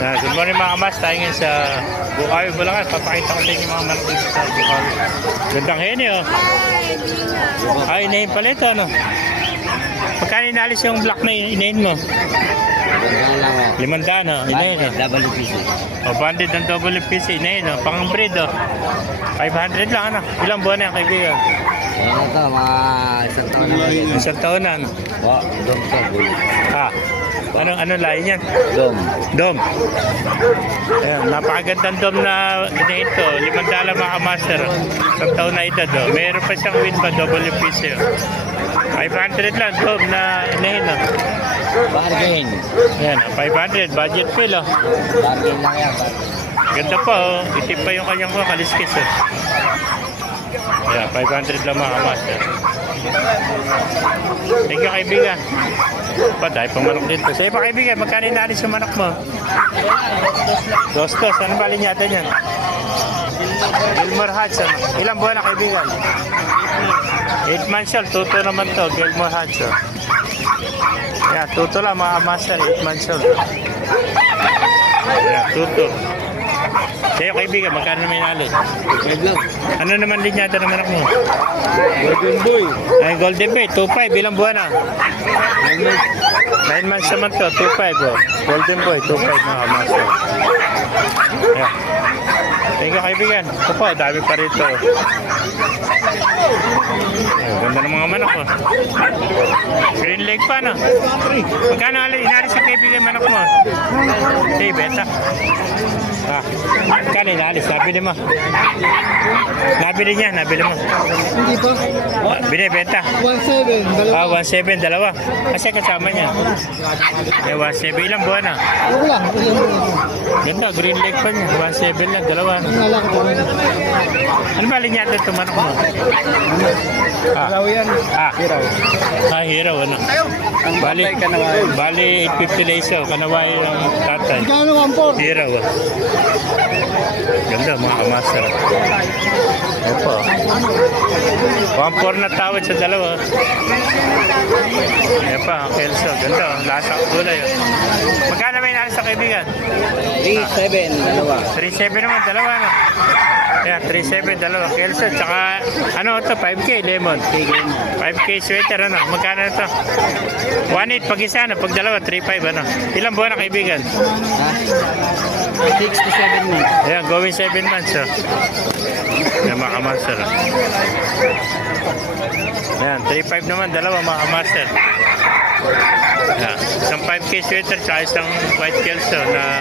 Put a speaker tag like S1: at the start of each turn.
S1: Good morning mga kamas, tayo ngayon sa Bukawi, Bulacan. Papakita ko sa inyo mga manok dito sa Bukawi. Gandang heni oh. Ay, inahin pala ito ano. Pagkano inalis yung black na inahin mo? 500 oh, inahin oh.
S2: Double PC.
S1: O, banded ng double PC, inahin oh. Pang breed oh. 500 lang ano. Ilang buwan na yung kaibigan?
S2: Ano to, mga isang taon na.
S1: Isang taonan.
S2: Wow, dom to, bulo.
S1: Ha? Ano lahi niyan?
S2: Dom.
S1: Dom. Ayan, napakagandang dom na inahin to. 500 mga master. Isang taon na edad oh. Meron pa siyang win pa, double PC oh. 500 lang dom na inahin oh.
S2: Bargain.
S1: Ayan, 500. Budget full oh.
S2: Bargain lang yan.
S1: Ganda pa oh. Itip pa yung kanyang kaliskis oh. Ayan, 500 lang mga master. Thank you kaibigan. Pa, dahil pang manok dito. Sa'yo pa kaibigan, magkano inalis yung manok mo? Dostos, ano ba linyata niyan? Gilmore Hatch, ano? Ilang buwan na kaibigan? 8 months old, tuto naman to, Gilmore Hatch. Oh. Yeah, tuto lang mga master, 8 months old. Yeah, tuto. Sa'yo kaibigan, magkano naman inalis?
S2: 5 lang.
S1: Ano naman linyata ng manok mo?
S2: Golden boy.
S1: Ay, Golden Bay, 2.5, ilang buwan na? 9 months naman to, 2.5 oh. Golden Boy, 2.5 mga master. Ayan. Thank you kaibigan. Ito po, dami pa rito. Ayan, ganda ng mga manok oh. Green leg pa no? Magkano inalis sa kaibigan manok mo? Say, beta. Ah, magkano inalis? Nabili mo? Nabili niya, nabili mo?
S2: Hindi pa.
S1: Binibenta?
S2: 1.7.
S1: Ah, 1.7, dalawa. Kasi kasama niya. Eh, 1.7, ilang buwan na?
S2: Ako lang.
S1: Ganda, green leg pa niya. 1.7 lang, dalawa na. Ano ba linyata ito manok mo?
S2: Hiraw yan.
S1: Hiraw. Hiraw, ano? Bali 850 na isa. Kanaway ng tatay.
S2: Kano 1.4?
S1: Hiraw, ah. Ganda, mga kamaster. Opo. 1.4 na tawad sa dalawa. Ayan pa, ang kelso. Ganda, lasa ang gulay. Magkano may nalis sa kaibigan?
S2: 3.7. Dalawa.
S1: 3.7 naman, dalawa na. Ayan, 3.7, dalawa. Kelso, tsaka ano ito, 5K, lemon. 5K sweater, ano? Magkano ito? 1.8 pag isa, ano? Pag dalawa, 3.5, ano? Ilang buwan na kaibigan?
S2: 6 to 7 months.
S1: Ayan, going 7 months, oh. Ayan, mga kamaster. Ayan, 3.5 naman, dalawa, mga kamaster. Ayan, isang 5K sweater, tsaka isang white kelso na